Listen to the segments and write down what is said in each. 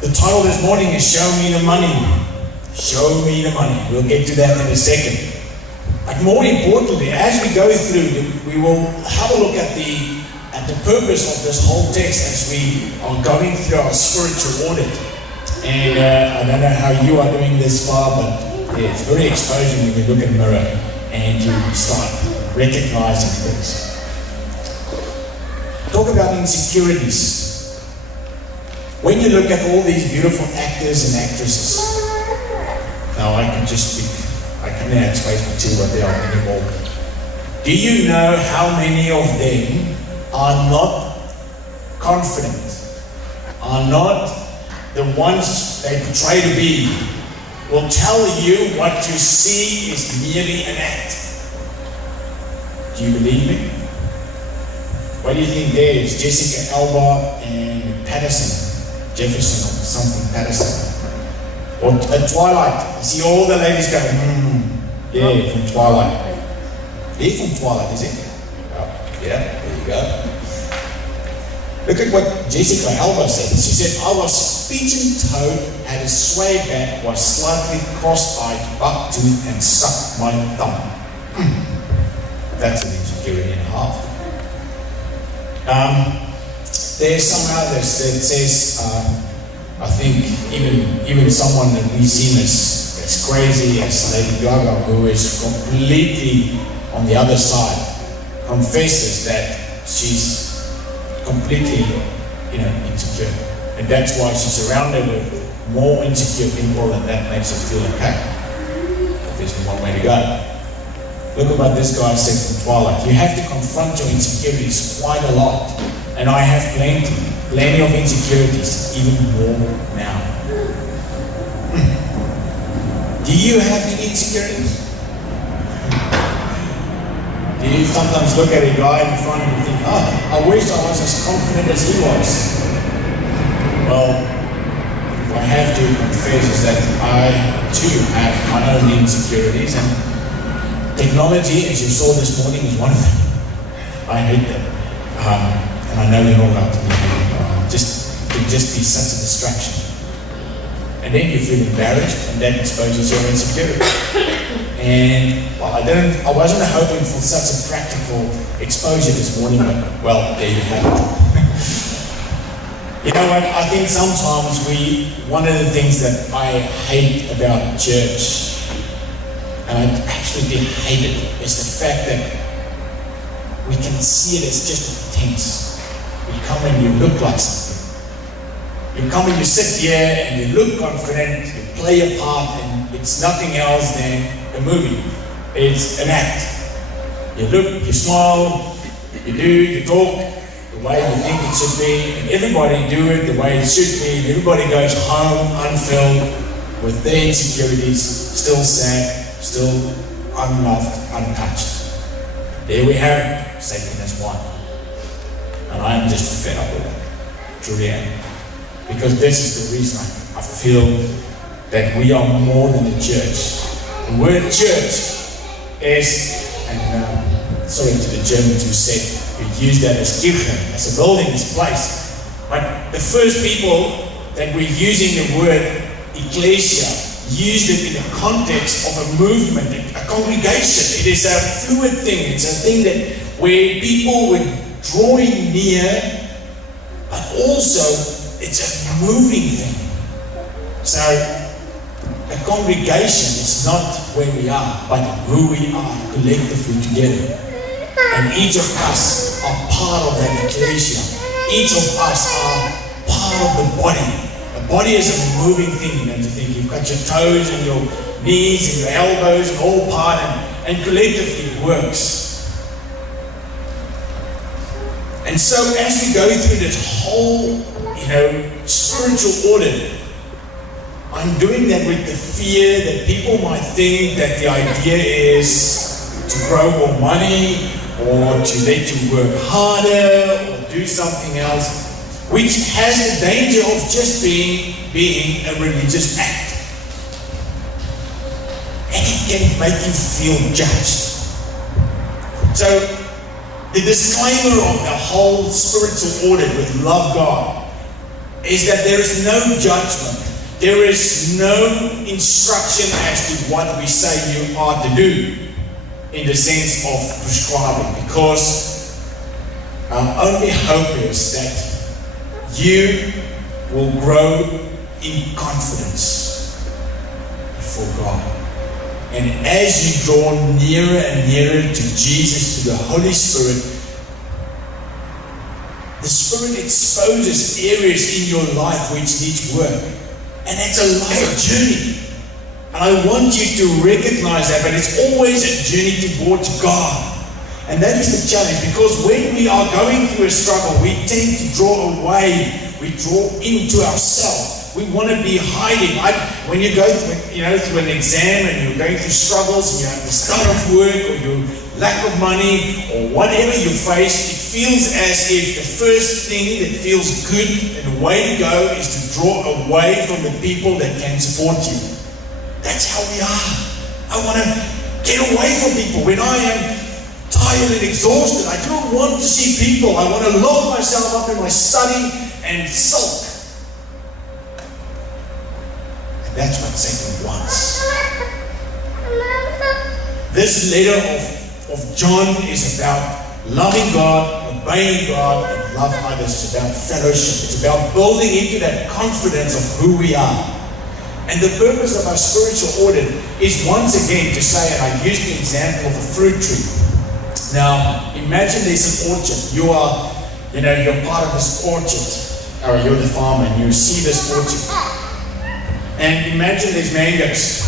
The title this morning is Show Me the Money. Show me the money. We'll get to that in a second. But more importantly, as we go through, we will have a look at the purpose of this whole text as we are going through our spiritual audit. And I don't know how you are doing this far, but it's very exposing when you look in the mirror and you start recognizing things. Talk about insecurities. When you look at all these beautiful actors and actresses, now I can just speak, I can add space for two, but there aren't any more. Do you know how many of them are not confident, are not the ones they portray to be, will tell you what you see is merely an act? Do you believe me? What do you think there is? Jessica Alba and Jefferson or something, Patterson. Or at Twilight, you see all the ladies go, yeah, from Twilight. They're from Twilight, is it? Oh, yeah, there you go. Look at what Jessica Alba said. She said, I was speech-and-toed, had a sway back, was slightly cross-eyed, buck-toothed, and sucked my thumb. That's an insecurity and a half. There's some others that says, I think even someone that we've seen as crazy as Lady Gaga, who is completely on the other side, confesses that she's completely, insecure. And that's why she's surrounded with more insecure people, and that makes her feel okay. If there's one way to go. Look at what this guy said from Twilight. You have to confront your insecurities quite a lot. And I have plenty of insecurities, even more now. Do you have any insecurities? Do you sometimes look at a guy in front and think, I wish I was as confident as he was? Well, what I have to confess is that I too have my own insecurities, and technology, as you saw this morning, is one of them. I hate them. And I know we're all out to be just be such a distraction. And then you feel embarrassed, and that exposes your insecurity. And well, I wasn't hoping for such a practical exposure this morning, but well, there you have it. You know what? I think sometimes one of the things that I hate about church, and I absolutely hate it, is the fact that we can see it as just a pretense. You come and you look like something. You come and you sit here and you look confident, you play a part, and it's nothing else than a movie. It's an act. You look, you smile, you do, you talk the way you think it should be, and everybody do it the way it should be, and everybody goes home unfilled with their insecurities, still sad, still unloved, untouched. There we have it. Satan has won. And I am just fed up with it. Truly am. Because this is the reason I feel that we are more than a church. The word church is, and sorry to the Germans who said, we use that as Kirche, as a building, as a place. But the first people that were using the word ecclesia used it in the context of a movement, a congregation. It is a fluid thing. It's a thing that where people would drawing near, but also it's a moving thing. So a congregation is not where we are, but who we are collectively together. And each of us are part of that ecclesia. Each of us are part of the body. The body is a moving thing, don't you think? You've got your toes and your knees and your elbows and all part, and collectively it works. And so as we go through this whole, spiritual audit, I'm doing that with the fear that people might think that the idea is to grow more money, or to let you work harder, or do something else, which has the danger of just being a religious act. And it can make you feel judged. So, the disclaimer of the whole spiritual audit with love God is that there is no judgment. There is no instruction as to what we say you are to do in the sense of prescribing, because our only hope is that you will grow in confidence before God. And as you draw nearer and nearer to Jesus, to the Holy Spirit, the Spirit exposes areas in your life which needs work. And it's a life journey. And I want you to recognize that, but it's always a journey towards God. And that is the challenge, because when we are going through a struggle, we tend to draw away. We draw into ourselves. We want to be hiding. When you go through an exam and you're going through struggles and you have to start off work, or your lack of money, or whatever you face, it feels as if the first thing that feels good and the way to go is to draw away from the people that can support you. That's how we are. I want to get away from people. When I am tired and exhausted, I don't want to see people. I want to lock myself up in my study and sulk. And that's what Satan wants. This letter of John is about loving God, obeying God, and love others. It's about fellowship. It's about building into that confidence of who we are. And the purpose of our spiritual audit is once again to say, and I used the example of a fruit tree. Now, imagine there's an orchard. You're part of this orchard, or you're the farmer, and you see this orchard. And imagine there's mangoes,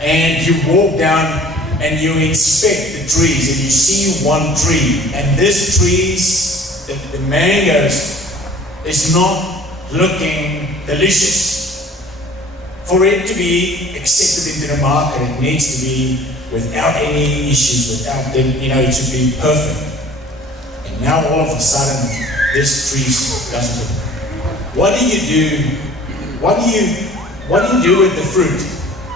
and you walk down and you inspect the trees, and you see one tree, and this tree's, the mangoes, is not looking delicious. For it to be accepted into the market, it needs to be without any issues, it should be perfect. And now all of a sudden, this tree doesn't look. What do you do? What do you do with the fruit?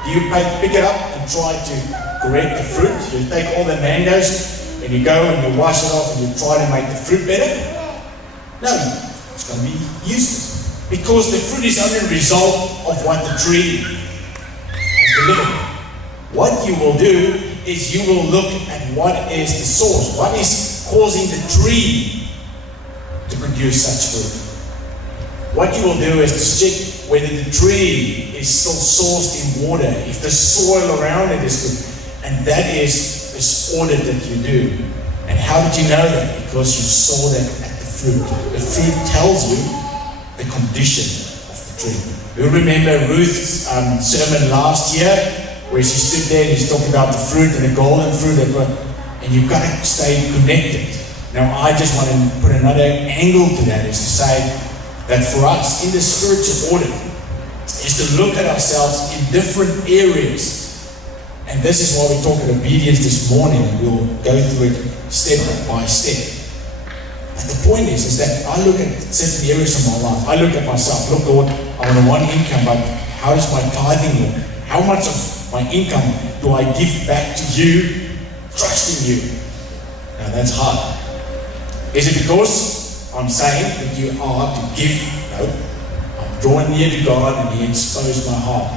Do you pick it up and try to correct the fruit? You take all the mangoes and you go and you wash it off and you try to make the fruit better? No, it's going to be useless. Because the fruit is only a result of what the tree has delivered. What you will do is you will look at what is the source. What is causing the tree to produce such fruit? What you will do is to check whether the tree is still sourced in water, if the soil around it is good. And that is this audit that you do. And how did you know that? Because you saw that at the fruit. The fruit tells you the condition of the tree. You remember Ruth's sermon last year, where she stood there and she's talking about the fruit and the golden fruit, and you've got to stay connected. Now, I just want to put another angle to that, is to say that for us in the spiritual audit is to look at ourselves in different areas. And this is why we talk about obedience this morning, and we'll go through it step by step. And the point is that I look at certain areas of my life. I look at myself. Look, Lord, I want one income, but how does my tithing look? How much of my income do I give back to you, trusting you? Now that's hard. Is it because I'm saying that you are to give? No. I'm drawing near to God and He exposed my heart.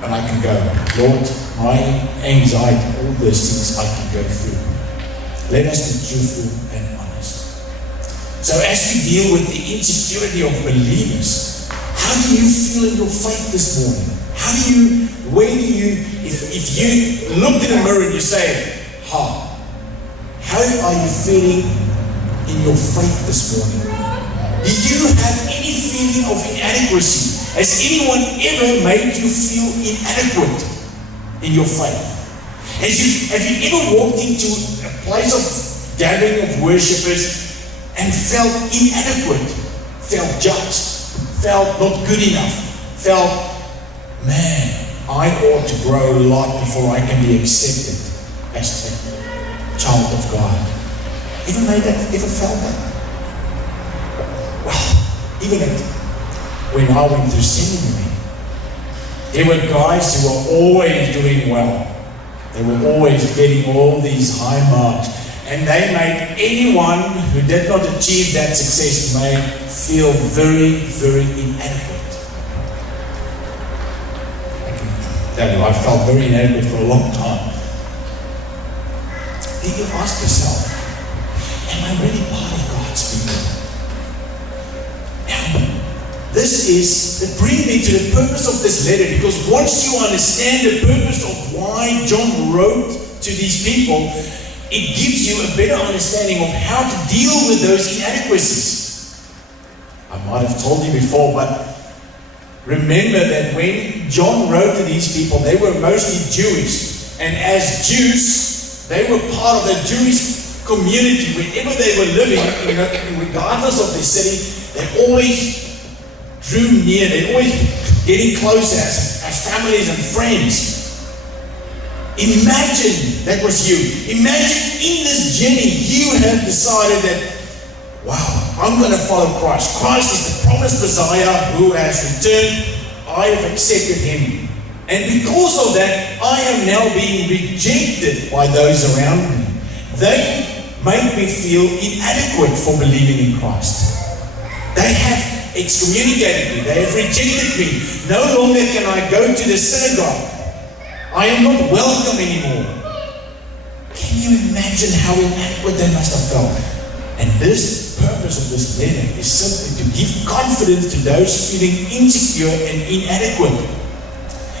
And I can go, Lord, my anxiety, all those things I can go through. Let us be truthful and honest. So as we deal with the insecurity of believers, how do you feel in your faith this morning? If you looked in the mirror and you say, how are you feeling in your faith this morning? Do you have any feeling of inadequacy? Has anyone ever made you feel inadequate in your faith? Have you ever walked into a place of gathering of worshippers and felt inadequate, felt judged, felt not good enough, felt, man, I ought to grow a lot before I can be accepted as a child of God? Ever felt that? Well, even when I went through seminary, there were guys who were always doing well. They were always getting all these high marks. and they made anyone who did not achieve that success may feel very, very inadequate. I can tell you, I felt very inadequate for a long time. Then you ask yourself, am I really part of God's people? Now, that brings me to the purpose of this letter, because once you understand the purpose of why John wrote to these people, it gives you a better understanding of how to deal with those inadequacies. I might have told you before, but remember that when John wrote to these people, they were mostly Jewish. And as Jews, they were part of the Jewish community. Wherever they were living, regardless of their city, they always drew near. They always getting closer as families and friends. Imagine that was you. Imagine in this journey you have decided that, wow, I'm going to follow Christ. Christ is the promised Messiah who has returned. I have accepted him. And because of that, I am now being rejected by those around me. They make me feel inadequate for believing in Christ. They have excommunicated me. They have rejected me. No longer can I go to the synagogue. I am not welcome anymore. Can you imagine how inadequate they must have felt? And this purpose of this letter is simply to give confidence to those feeling insecure and inadequate.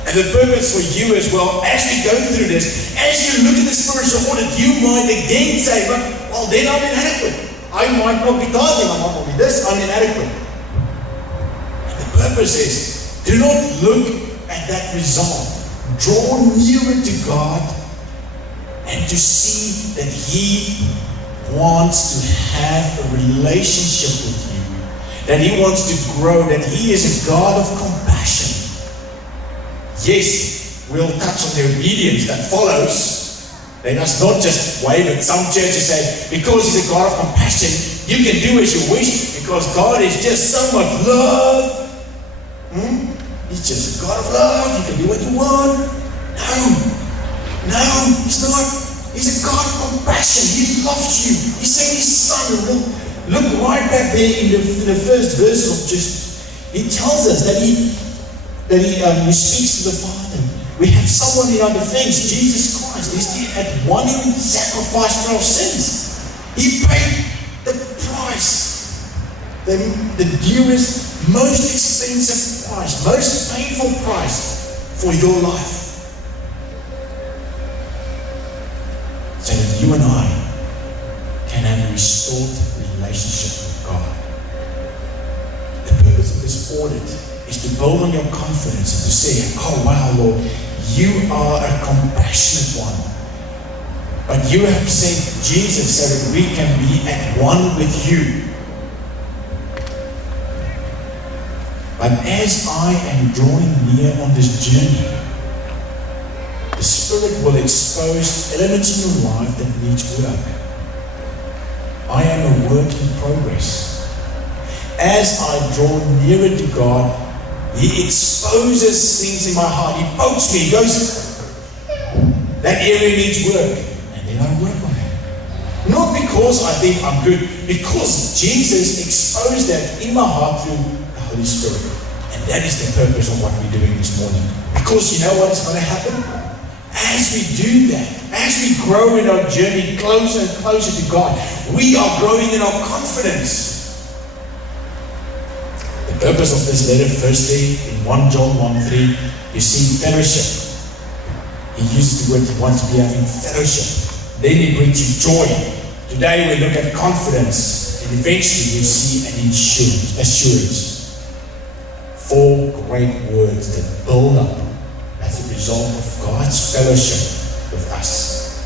And the purpose for you as well, as we go through this, as you look at the spiritual audit, you might again say, well, then I'm inadequate. I might not be tithing, I might not be this, I'm inadequate. And the purpose is, do not look at that result. Draw nearer to God and to see that he wants to have a relationship with you, that he wants to grow, that he is a God of compassion. Yes, we'll touch on the obedience that follows. Let us not just wave at some churches say, because he's a God of compassion, you can do as you wish, because God is just so much love. He's just a God of love. You can do what you want. No, he's not. He's a God of compassion. He loves you. He sent his son. Look right back there in the first verse of just, he tells us that he speaks to the Father. We have someone in our defense, Jesus Christ. He's at one sacrifice for our sins. He paid the price, the dearest, most expensive price, most painful price for your life. So that you and I can have a restored relationship with God. The purpose of this audit is to build on your confidence and to say, oh wow, Lord, you are a compassionate one. But you have sent Jesus so that we can be at one with you. But as I am drawing near on this journey, the Spirit will expose elements in your life that needs work. I am a work in progress. As I draw nearer to God, he exposes things in my heart. He pokes me. He goes, that area needs work. And then I work on it. Not because I think I'm good, because Jesus exposed that in my heart through the Holy Spirit. And that is the purpose of what we're doing this morning. Because you know what is going to happen? As we do that, as we grow in our journey closer and closer to God, we are growing in our confidence. The purpose of this letter, firstly, in 1 John 1:3, you see fellowship. He uses the word he wants to be having fellowship. Then he brings you joy. Today we look at confidence, and eventually you see an assurance. 4 great words that build up as a result of God's fellowship with us.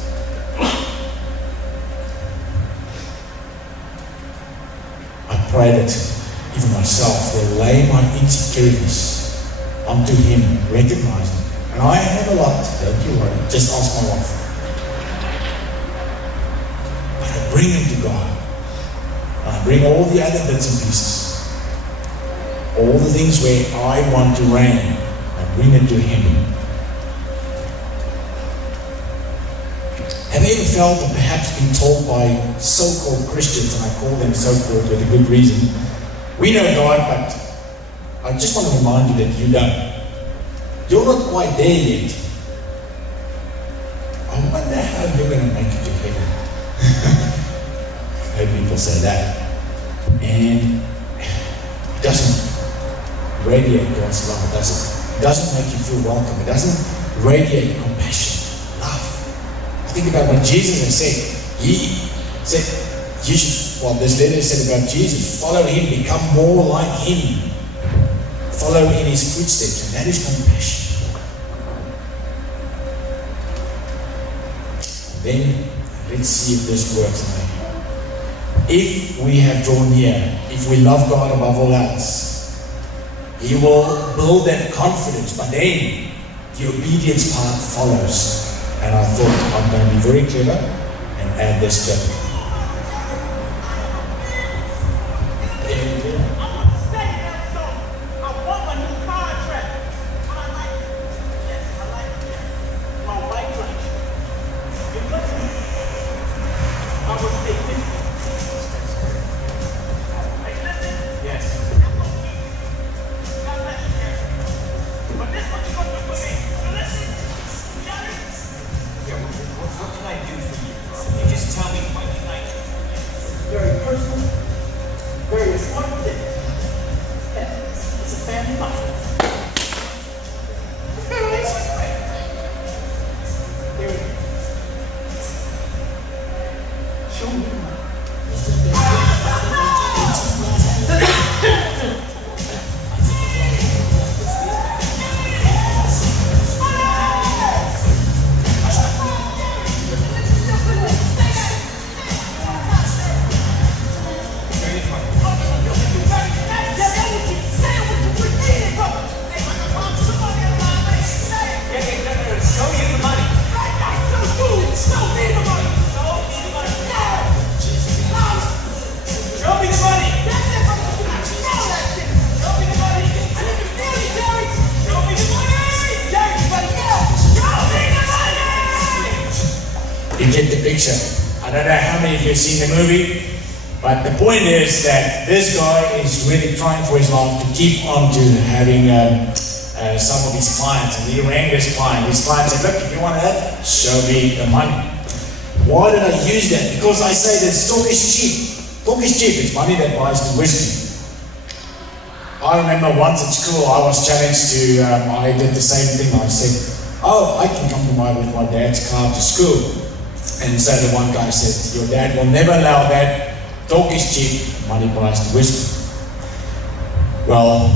I pray that even myself will lay my insecurities onto him, recognize them. And I have a lot, don't you worry, just ask my wife. But I bring them to God. And I bring all the other bits and pieces. All the things where I want to reign, I bring it to him. Have you ever felt or perhaps been told by so-called Christians, and I call them so-called with a good reason, we know God, but I just want to remind you that you don't. You're not quite there yet. I wonder how you're going to make it to heaven. I heard people say that. And it doesn't radiate God's love, does it? It doesn't make you feel welcome. It doesn't radiate compassion, love. Think about what Jesus has said. He said, you should, well, this letter said about Jesus, follow him, become more like him. Follow in his footsteps, and that is compassion. Then, let's see if this works now. If we have drawn near, if we love God above all else, he will build that confidence, but then the obedience part follows. And I thought I'm going to be very clever and add this clip. You get the picture. I don't know how many of you have seen the movie, but the point is that this guy is really trying for his life to keep on to having some of his clients, and he rang this client. His client said, look, if you want that, show me the money. Why did I use that? Because I say that talk is cheap. Talk is cheap. It's money that buys the wisdom. I remember once at school, I was challenged to, I did the same thing. I said, oh, I can come with my dad's car to school. And so the one guy said, your dad will never allow that. Talk is cheap, money buys the wisdom. Well,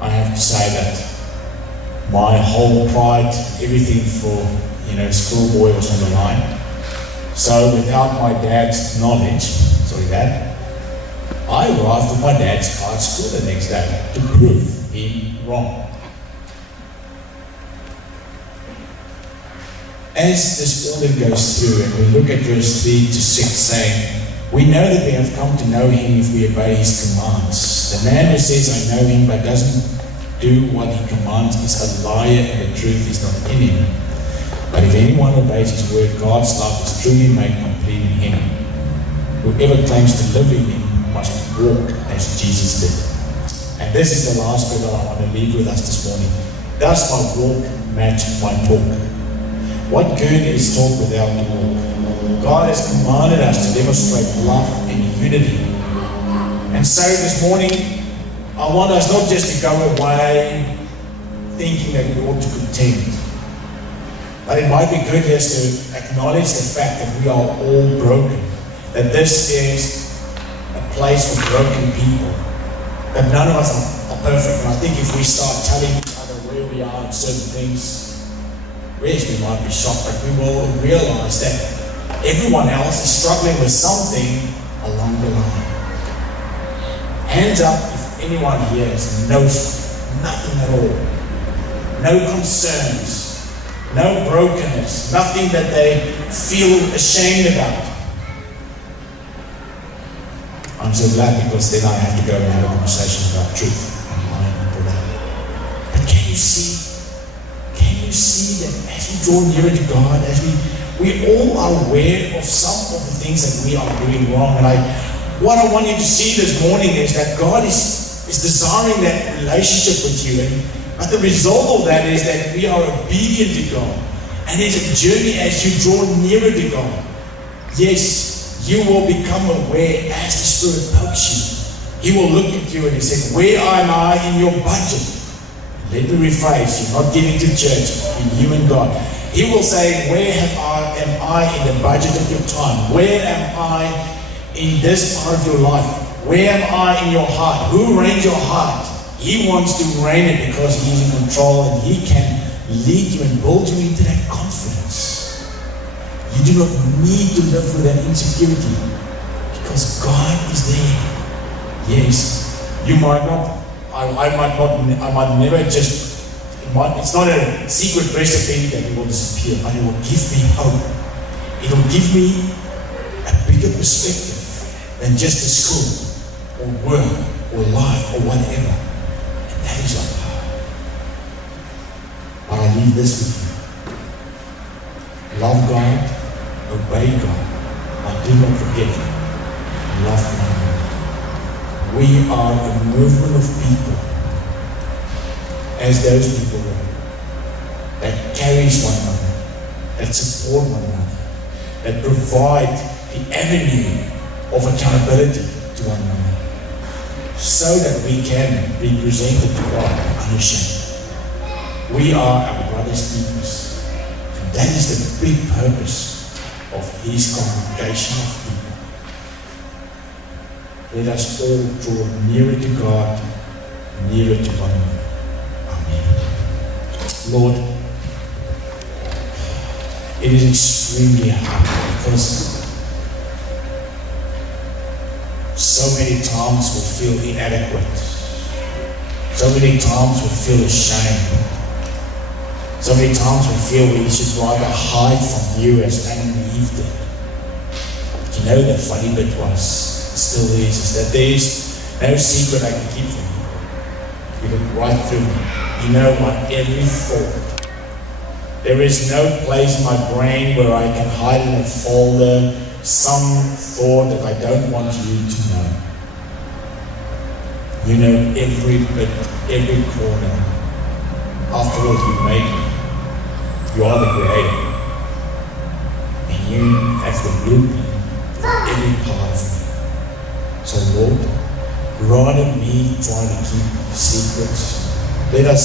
I have to say that my whole pride, everything for, schoolboy was on the line. So without my dad's knowledge, Dad, I arrived with my dad's car at school the next day to prove him wrong. As this order goes through and we look at verse 3 to 6 saying, we know that we have come to know him if we obey his commands. The man who says, I know him, but doesn't do what he commands is a liar and the truth is not in him. But if anyone obeys his word, God's love is truly made complete in him. Whoever claims to live in him must walk as Jesus did. And this is the last bit that I want to leave with us this morning. Does my walk match my talk? What good is talk without the walk? God has commanded us to demonstrate love and unity. And so this morning, I want us not just to go away thinking that we ought to contend, but it might be good just to acknowledge the fact that we are all broken, that this is a place for broken people, that none of us are perfect. And I think if we start telling each other where we are in certain things, yes, we might be shocked, but we will realize that everyone else is struggling with something along the line. Hands up if anyone here knows nothing at all. No concerns, no brokenness, nothing that they feel ashamed about. I'm so glad, because then I have to go and have a conversation about truth and lying and all that. But can you see that as we draw nearer to God, as we We all are aware of some of the things that we are doing wrong. And what I want you to see this morning is that God is desiring that relationship with you. But the result of that is that we are obedient to God. And it's a journey as you draw nearer to God. Yes, you will become aware as the Spirit pokes you. He will look at you and he said, where am I in your budget? Let me rephrase, you're not giving to church, between you and God. He will say, where am I in the budget of your time? Where am I in this part of your life? Where am I in your heart? Who reigns your heart? He wants to reign it because he's in control and he can lead you and build you into that confidence. You do not need to live with that insecurity because God is there. Yes, you might not, I might never just, it's not a secret recipe that it will disappear, but it will give me hope. It will give me a bigger perspective than just a school or work or life or whatever. And that is our power. But I leave this with you. Love God, obey God, but do not forget, love one another. We are a movement of people, as those people were, that carries one another, that support one another, that provide the avenue of accountability to one another, so that we can be presented to God unashamed. We are our brother's keepers. And that is the big purpose of His congregation of people. Let us all draw nearer to God, nearer to one another. Amen. Lord, it is extremely hard because so many times we feel inadequate. So many times we feel ashamed. So many times we feel we should rather hide from you as Adam and Eve did. But you know, the funny bit still is that there is no secret I can keep from you. You look right through me. You know my every thought. There is no place in my brain where I can hide in a folder some thought that I don't want you to know. You know every bit, every corner. After all, you made me. You are the creator. And you have the blueprint for every part of me. So Lord, rather than me trying to keep secrets, let us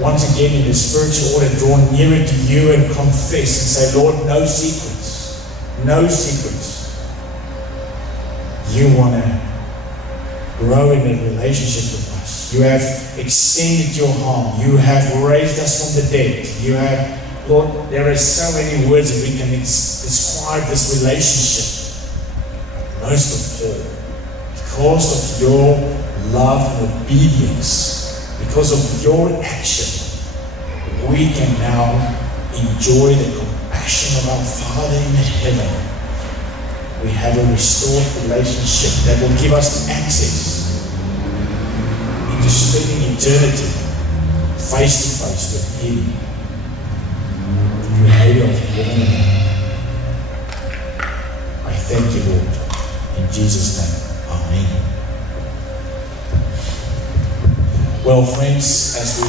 once again in the spiritual order draw nearer to you and confess and say, Lord, no secrets. No secrets. You want to grow in a relationship with us. You have extended your arm. You have raised us from the dead. You have, Lord, there are so many words that we can describe this relationship. Most of all, because of your love and obedience, because of your action, we can now enjoy the compassion of our Father in heaven. We have a restored relationship that will give us access into spending eternity face to face with Him, the Creator of heaven and earth. I thank you, Lord. In Jesus' name, Amen. Well, friends, as we